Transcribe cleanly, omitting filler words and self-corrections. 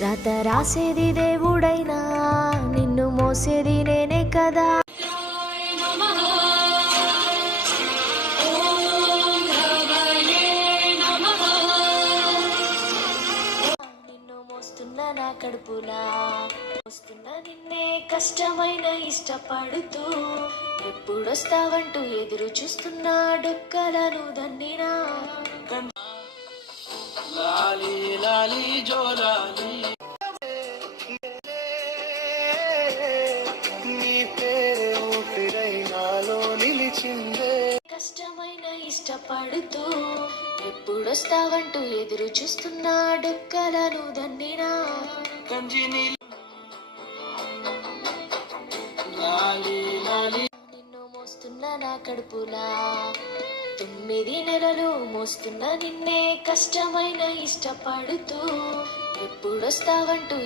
రాత రాసేది దేవుడైనా నిన్ను మోసేది నేనే కదా. నిన్ను మోస్తున్న నా కడుపులా మోస్తున్న నిన్నే కష్టమైన ఇష్టపడుతూ ఎప్పుడొస్తావంటూ ఎదురు చూస్తున్నా డొక్కలను దన్నినా. లాలి లాలి జోలాలి నీ పేరే ఊపిరై నాలో నిలిచిందే. కష్టమైన ఇష్టపడుతూ ఎప్పుడొస్తావంటూ ఎదురు చూస్తున్నా డొక్కలను దన్నినా. కంజిని లాలి లాలి నిన్ను మోస్తున్న నా కడుపులా 9 నెలలు మోస్తున్న నిన్నే కష్టమైన ఇష్టపడుతూ ఎప్పుడొస్తావంటూ